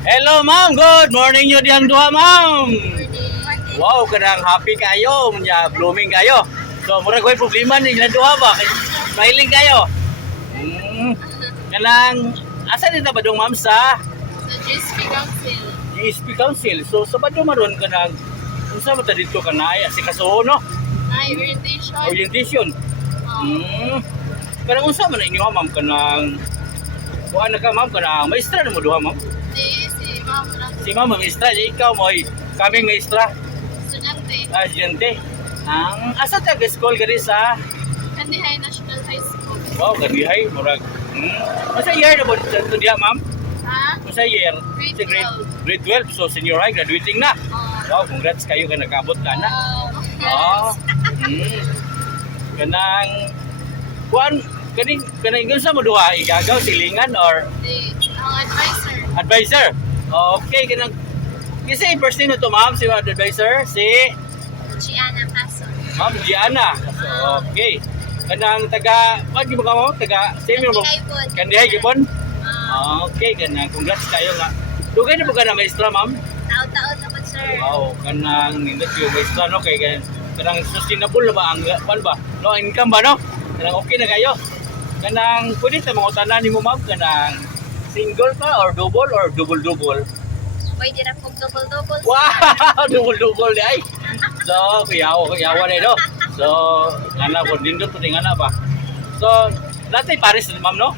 Hello ma'am, good morning nyo diyang duha ma'am. Wow, kanang happy kayo, munya blooming kayo. So mura ko'y problema ni ilang duha ba? Smiling kayo. Kanang asa dito ba dong ma'am sa Sa GSP Council. GSP Council? So sa ba maron kanang unsa ba ta dito kanay si kasuho no? Ay, orientation. Orientation. Kanang unsa man inyo ma'am kanang kuan na ka ma'am kanang maestra na mo duha ma'am? Di, si Mama na. Si ma'am maestra, ikaw mo kaming maestra. Estudyante. Asyente. Ang asa ta school gani sa Kandihay National High School. wow, Kandihay murag. Masa year na ba to diha ma'am? Ha? Masa year? Grade Sa grade 12. So senior high graduating na. Wow, congrats kayo ka nakaabot ka na. Oh. Kanang kuan kaning sa mo duha igagaw silingan or Di, ang advisor. advisor. Okay, kanang kasi first name to ma'am si advisor si Si Ana Paso. Ma'am Gianna. Okay. Kanang taga di ba ka mo? Taga same mo. Kandihay gipon. Okay, kanang congrats kayo nga. Dugay na po ka na maestra ma'am. Taon-taon naman, sir. Wow, kanang nindot yung maestra no kay kanang sustainable na ba ang pan ba? No income ba no? Kanang okay na kayo. Kanang pwede sa mga utanan nimo ma'am kanang single ka or double? Pwede na kong double-double. Wow, double di ay. So, kuyawa na no. So, ngana ko nindot pud ngana ba. So, natay pares na ma'am no?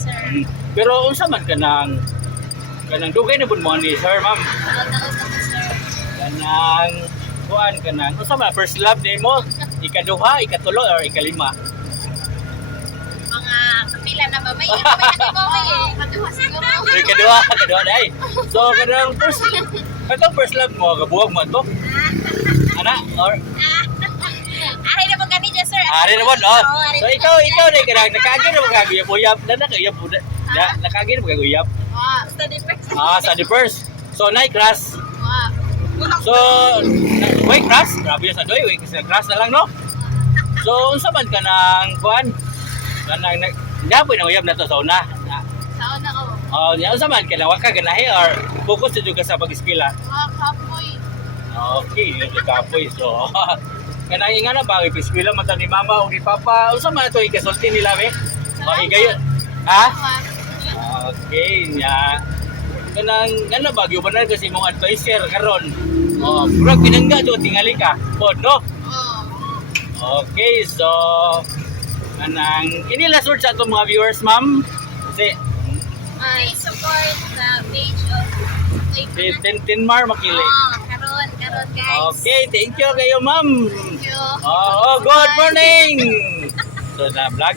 Sir. Pero unsa man kanang dugay na pud mo ni sir ma'am. Taon-taon naman, sir. Kanang kuan kanang unsa man first love nimo? Ikaduha, ikatulo or ikalima? Mga kapila na ba? May na mo eh. Kaduha siguro. Ikaduha dai. So kanang first love mo kabuwag mo to? Ana or Ari na mo kani dyan, sir. ari na mo no. So ikaw dai kanang nakagi na mo kaguyab na nakayab buda. Nakagi na mo kaguyab. Study first. Study first. So night class. Wow. So wait class, grabe sa doy, wait class na lang no. So unsa man kanang kuan? Kanang dapoy na uyab na to sa una. Saan na ako? Oh, unsa man kanang wa ka ganahe or focus jud ka sa pag-eskwela? Kapoy. Okay, yun yung kapoy. So, kanang nga na ba, ipiskwila man ta ni mama o ni papa, unsa man ito ikasulti nila, be? O, igayon. Ha? Okay, nya. Kanang, nga na ba, gyuban na kasi mong advisor, karon. O, bro, pinangga doon, tingali ka. Pod, no? Okay, so, kanang, inila sort sa itong mga viewers, ma'am. Kasi, Please support the page of si Tintinmar Makili. karon guys. Okay, thank you kayo, ma'am. Thank you. Oh, good morning! So, na vlog